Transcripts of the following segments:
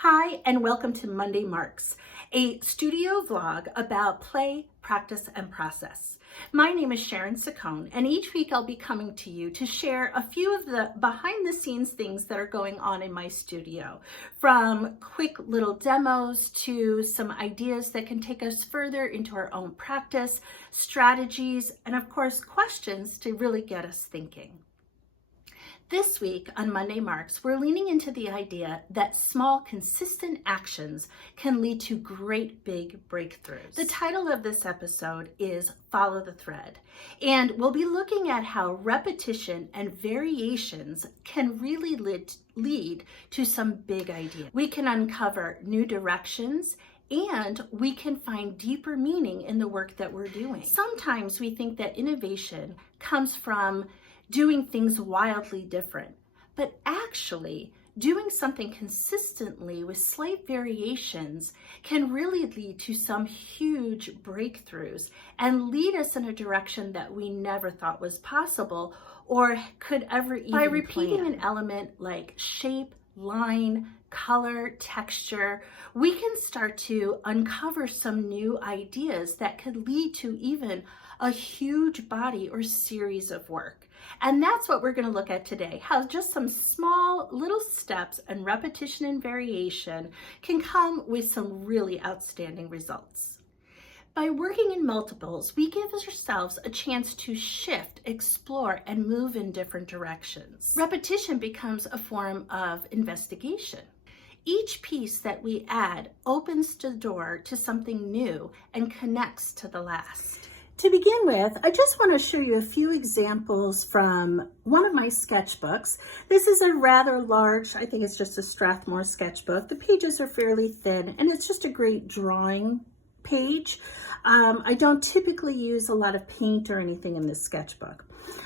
Hi, and welcome to Monday Marks, a studio vlog about play, practice, and process. My name is Sharon Saccone, and each week I'll be coming to you to share a few of the behind-the-scenes things that are going on in my studio, from quick little demos to some ideas that can take us further into our own practice, strategies, and of course, questions to really get us thinking. This week on Monday Marks, we're leaning into the idea that small, consistent actions can lead to great big breakthroughs. The title of this episode is Follow the Thread, and we'll be looking at how repetition and variations can really lead to some big ideas. We can uncover new directions, and we can find deeper meaning in the work that we're doing. Sometimes we think that innovation comes from doing things wildly different, but actually doing something consistently with slight variations can really lead to some huge breakthroughs and lead us in a direction that we never thought was possible or could ever even plan. By repeating an element like shape, line, color, texture, we can start to uncover some new ideas that could lead to even a huge body or series of work. And that's what we're going to look at today, how just some small little steps and repetition and variation can come with some really outstanding results. By working in multiples, we give ourselves a chance to shift, explore, and move in different directions. Repetition becomes a form of investigation. Each piece that we add opens the door to something new and connects to the last. To begin with, I just want to show you a few examples from one of my sketchbooks. This is a rather large, I think it's just a Strathmore sketchbook. The pages are fairly thin, and it's just a great drawing page. I don't typically use a lot of paint or anything in this sketchbook.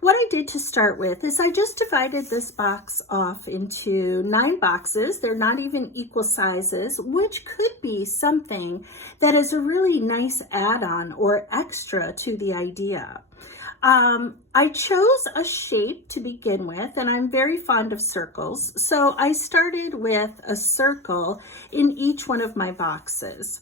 What I did to start with is I just divided this box off into 9 boxes. They're not even equal sizes, which could be something that is a really nice add-on or extra to the idea. I chose a shape to begin with, and I'm very fond of circles. So I started with a circle in each one of my boxes.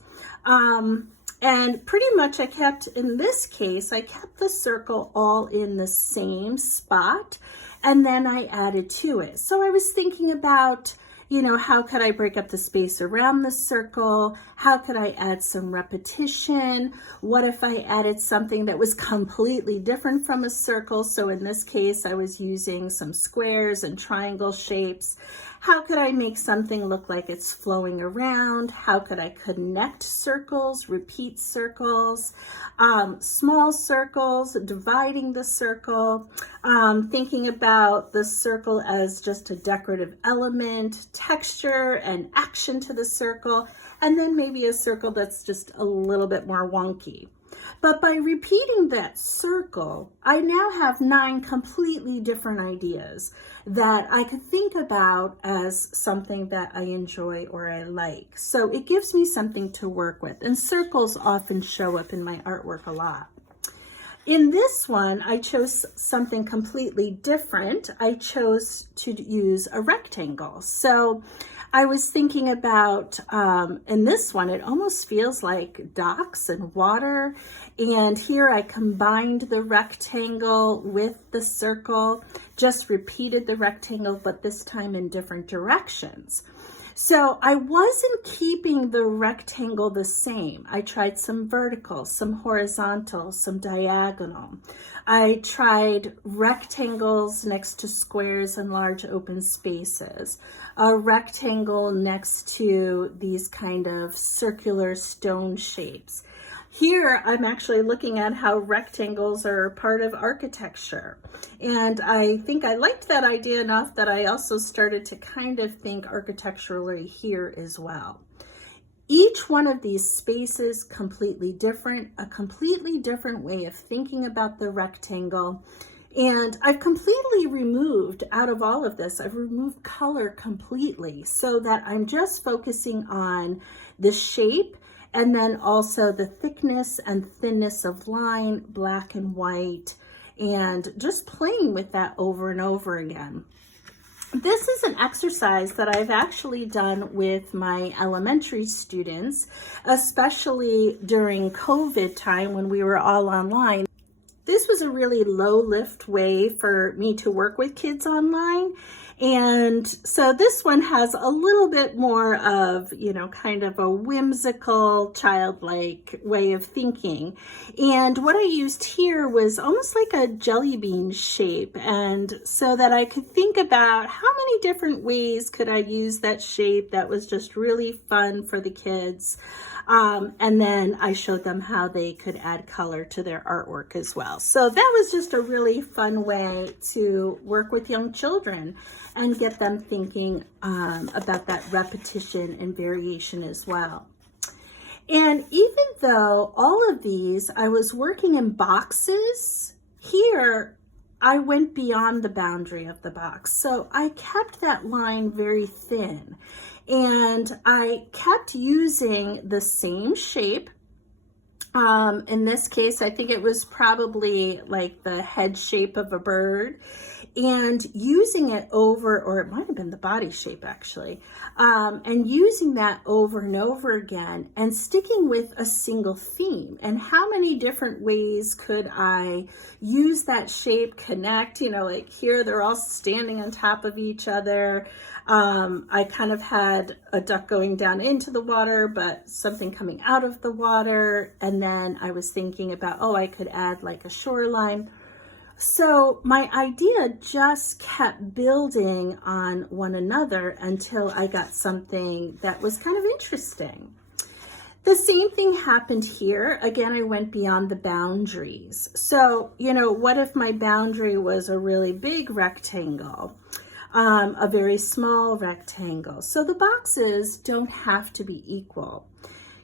And pretty much in this case, I kept the circle all in the same spot, and then I added to it. So I was thinking about, how could I break up the space around the circle? How could I add some repetition? What if I added something that was completely different from a circle? So in this case, I was using some squares and triangle shapes. How could I make something look like it's flowing around? How could I connect circles, repeat circles, small circles, dividing the circle, thinking about the circle as just a decorative element, texture and action to the circle, and then maybe a circle that's just a little bit more wonky. But by repeating that circle, I now have 9 completely different ideas that I could think about as something that I enjoy or I like. So it gives me something to work with, and circles often show up in my artwork a lot. In this one, I chose something completely different. I chose to use a rectangle. So I was thinking about, in this one, it almost feels like docks and water. And here I combined the rectangle with the circle, just repeated the rectangle, but this time in different directions. So I wasn't keeping the rectangle the same. I tried some vertical, some horizontal, some diagonal. I tried rectangles next to squares and large open spaces, a rectangle next to these kind of circular stone shapes. Here, I'm actually looking at how rectangles are part of architecture. And I think I liked that idea enough that I also started to kind of think architecturally here as well. Each one of these spaces completely different, a completely different way of thinking about the rectangle. And I've completely removed, out of all of this, I've removed color completely so that I'm just focusing on the shape and then also the thickness and thinness of line, black and white, and just playing with that over and over again. This is an exercise that I've actually done with my elementary students, especially during COVID time when we were all online. This was a really low lift way for me to work with kids online. And so this one has a little bit more of, kind of a whimsical, childlike way of thinking. And what I used here was almost like a jelly bean shape. And so that I could think about how many different ways could I use that shape that was just really fun for the kids. And then I showed them how they could add color to their artwork as well. So that was just a really fun way to work with young children and get them thinking about that repetition and variation as well. And even though all of these, I was working in boxes, here I went beyond the boundary of the box. So I kept that line very thin. And I kept using the same shape. In this case, I think it was probably like the head shape of a bird, and using it over, or it might have been the body shape actually, and using that over and over again and sticking with a single theme. And how many different ways could I use that shape, connect, like here they're all standing on top of each other. I kind of had a duck going down into the water, but something coming out of the water. And then I was thinking about, I could add like a shoreline. So my idea just kept building on one another until I got something that was kind of interesting. The same thing happened here. Again, I went beyond the boundaries. So, what if my boundary was a really big rectangle? A very small rectangle. So the boxes don't have to be equal.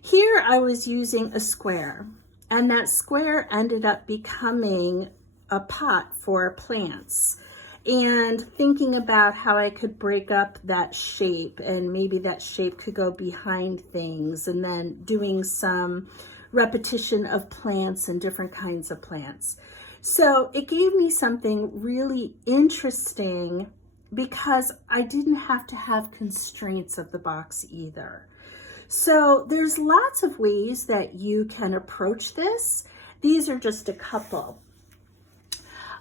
Here I was using a square, and that square ended up becoming a pot for plants. And thinking about how I could break up that shape, and maybe that shape could go behind things, and then doing some repetition of plants and different kinds of plants. So it gave me something really interesting, because I didn't have to have constraints of the box either. So there's lots of ways that you can approach this. These are just a couple.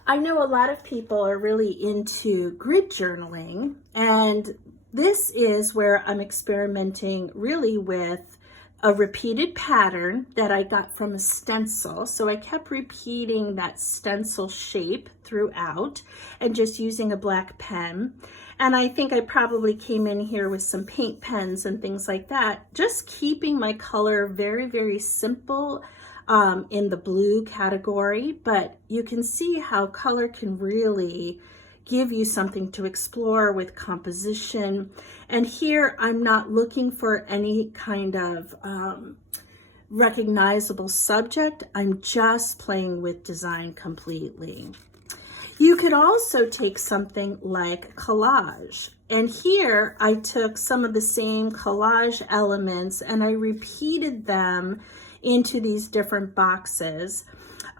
I know a lot of people are really into grid journaling, and this is where I'm experimenting really with a repeated pattern that I got from a stencil. So I kept repeating that stencil shape throughout and just using a black pen. And I think I probably came in here with some paint pens and things like that, just keeping my color very, very simple in the blue category. But you can see how color can really give you something to explore with composition. And here I'm not looking for any kind of recognizable subject. I'm just playing with design completely. You could also take something like collage. And here I took some of the same collage elements and I repeated them into these different boxes.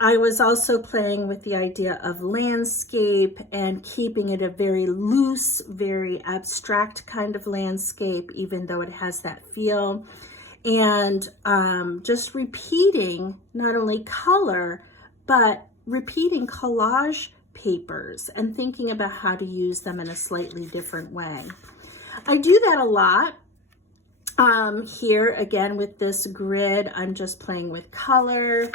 I was also playing with the idea of landscape and keeping it a very loose, very abstract kind of landscape, even though it has that feel. And just repeating not only color, but repeating collage papers and thinking about how to use them in a slightly different way. I do that a lot. Here, again, with this grid, I'm just playing with color.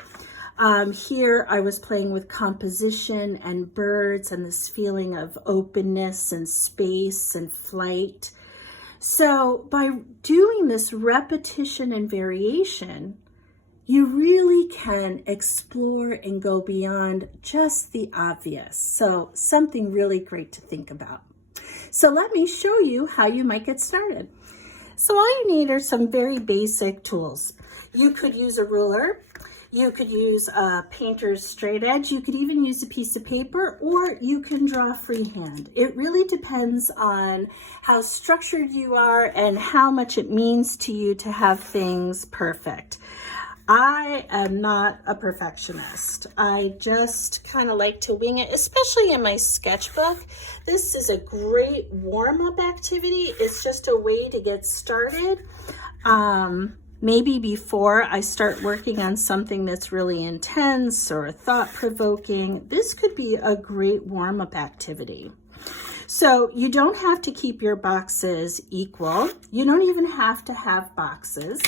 Here I was playing with composition and birds and this feeling of openness and space and flight. So by doing this repetition and variation, you really can explore and go beyond just the obvious. So something really great to think about. So let me show you how you might get started. So all you need are some very basic tools. You could use a ruler. You could use a painter's straight edge. You could even use a piece of paper, or you can draw freehand. It really depends on how structured you are and how much it means to you to have things perfect. I am not a perfectionist. I just kind of like to wing it, especially in my sketchbook. This is a great warm-up activity. It's just a way to get started. Maybe before I start working on something that's really intense or thought-provoking, this could be a great warm-up activity. So you don't have to keep your boxes equal. You don't even have to have boxes.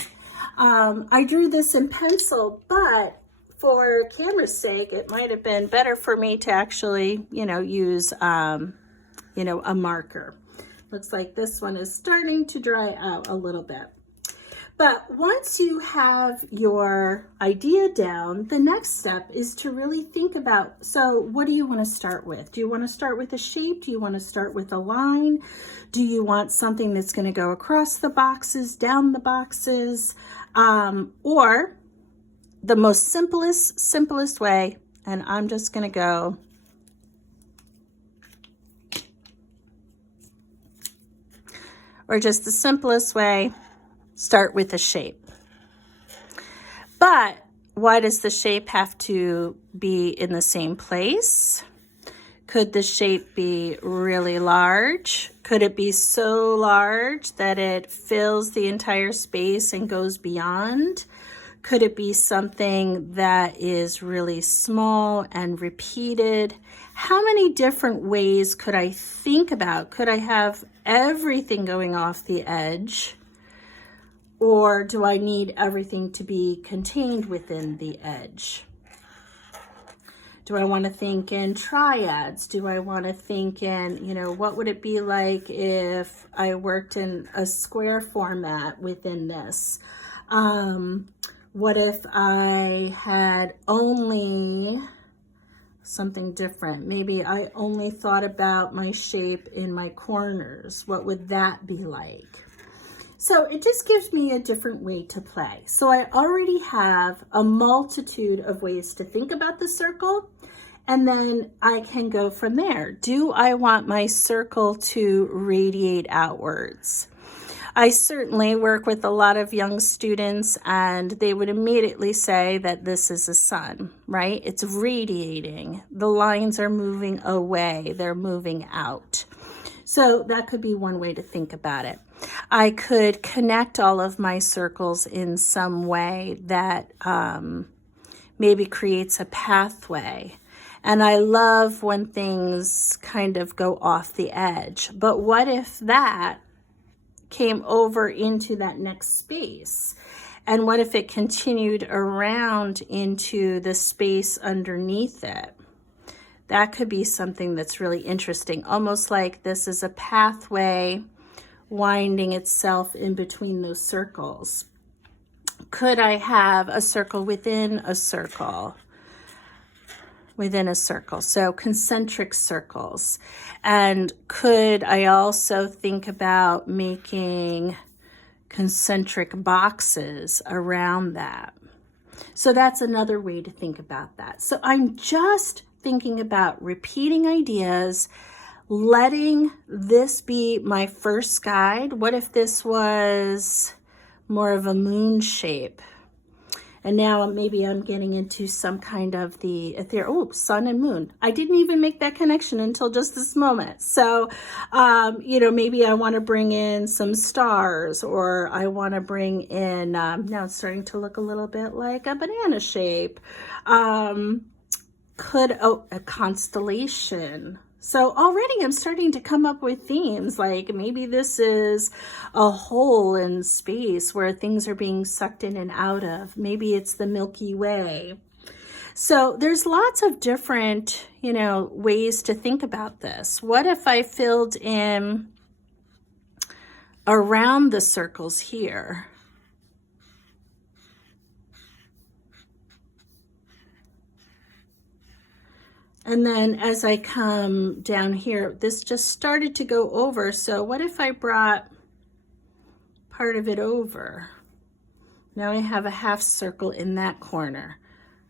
I drew this in pencil, but for camera's sake, it might have been better for me to actually, use, a marker. Looks like this one is starting to dry out a little bit. But once you have your idea down, the next step is to really think about, so what do you want to start with? Do you want to start with a shape? Do you want to start with a line? Do you want something that's going to go across the boxes, down the boxes? Or the most simplest way, and I'm just going to go or just the simplest way, start with a shape. But why does the shape have to be in the same place? Could the shape be really large? Could it be so large that it fills the entire space and goes beyond? Could it be something that is really small and repeated? How many different ways could I think about? Could I have everything going off the edge? Or do I need everything to be contained within the edge? Do I want to think in triads? Do I want to think in, what would it be like if I worked in a square format within this? What if I had only something different? Maybe I only thought about my shape in my corners. What would that be like? So it just gives me a different way to play. So I already have a multitude of ways to think about the circle, and then I can go from there. Do I want my circle to radiate outwards? I certainly work with a lot of young students, and they would immediately say that this is a sun, right? It's radiating. The lines are moving away. They're moving out. So that could be one way to think about it. I could connect all of my circles in some way that maybe creates a pathway. And I love when things kind of go off the edge. But what if that came over into that next space? And what if it continued around into the space underneath it? That could be something that's really interesting, almost like this is a pathway winding itself in between those circles. Could I have a circle within a circle? Within a circle, so concentric circles. And could I also think about making concentric boxes around that? So that's another way to think about that. So I'm just thinking about repeating ideas, letting this be my first guide. What if this was more of a moon shape? And now maybe I'm getting into some kind of the ethereal, sun and moon. I didn't even make that connection until just this moment. So, maybe I want to bring in some stars, or I want to bring in, now it's starting to look a little bit like a banana shape. A constellation. So already I'm starting to come up with themes, like maybe this is a hole in space where things are being sucked in and out of. Maybe it's the Milky Way. So there's lots of different, ways to think about this. What if I filled in around the circles here? And then as I come down here, this just started to go over. So what if I brought part of it over? Now I have a half circle in that corner.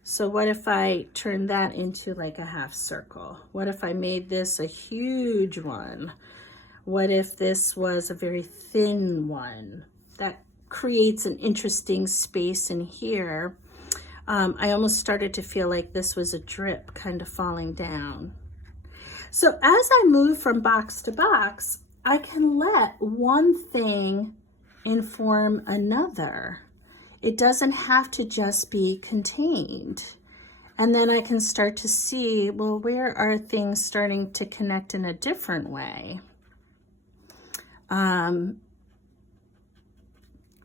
So what if I turn that into like a half circle? What if I made this a huge one? What if this was a very thin one? That creates an interesting space in here. I almost started to feel like this was a drip kind of falling down. So as I move from box to box, I can let one thing inform another. It doesn't have to just be contained. And then I can start to see, well, where are things starting to connect in a different way?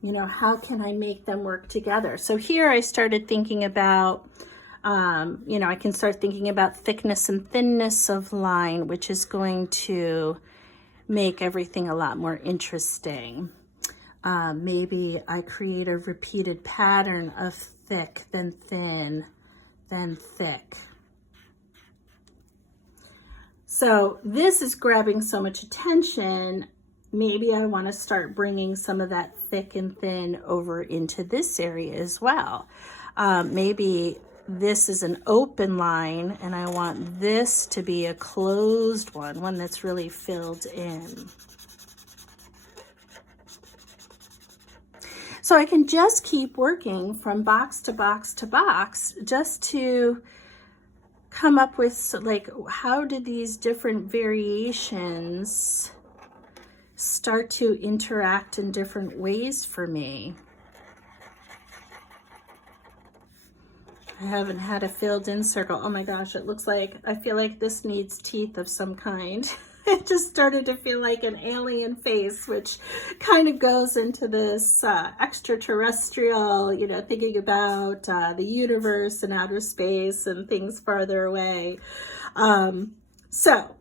You know, how can I make them work together? So here I started thinking about, you know, I can start thinking about thickness and thinness of line, which is going to make everything a lot more interesting. Maybe I create a repeated pattern of thick, then thin, then thick. So this is grabbing so much attention. Maybe I want to start bringing some of that thick and thin over into this area as well. Maybe this is an open line and I want this to be a closed one that's really filled in. So I can just keep working from box to box to box just to come up with, like, how did these different variations start to interact in different ways for me? I haven't had a filled in circle. Oh my gosh, it looks like, I feel like this needs teeth of some kind. It just started to feel like an alien face, which kind of goes into this extraterrestrial, you know, thinking about the universe and outer space and things farther away. So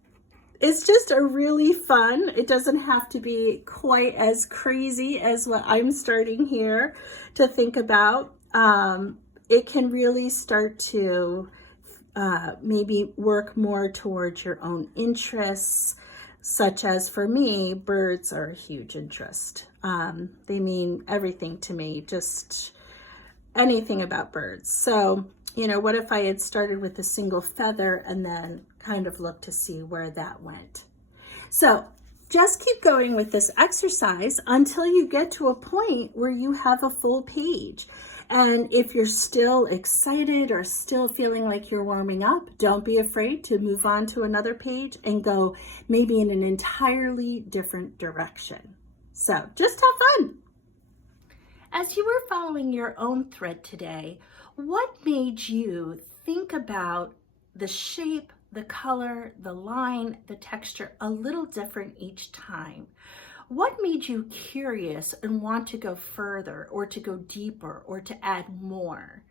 it's just a really fun, it doesn't have to be quite as crazy as what I'm starting here to think about. It can really start to maybe work more towards your own interests, such as for me, birds are a huge interest. They mean everything to me, just anything about birds. So, you know, what if I had started with a single feather and then kind of looked to see where that went? So just keep going with this exercise until you get to a point where you have a full page. And if you're still excited or still feeling like you're warming up, don't be afraid to move on to another page and go maybe in an entirely different direction. So just have fun. As you were following your own thread today, what made you think about the shape, the color, the line, the texture a little different each time? What made you curious and want to go further or to go deeper or to add more?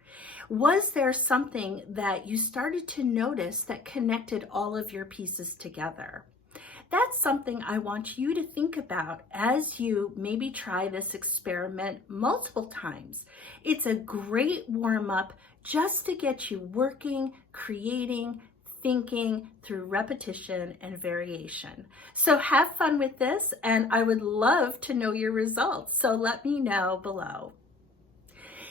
Was there something that you started to notice that connected all of your pieces together? That's something I want you to think about as you maybe try this experiment multiple times. It's a great warm-up just to get you working, creating, thinking through repetition and variation. So have fun with this, and I would love to know your results. So let me know below.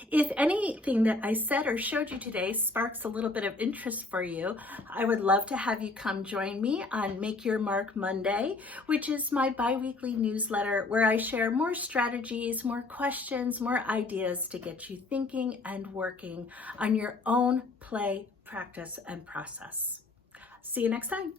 If anything that I said or showed you today sparks a little bit of interest for you, I would love to have you come join me on Make Your Mark Monday, which is my bi-weekly newsletter where I share more strategies, more questions, more ideas to get you thinking and working on your own play, practice, and process. See you next time.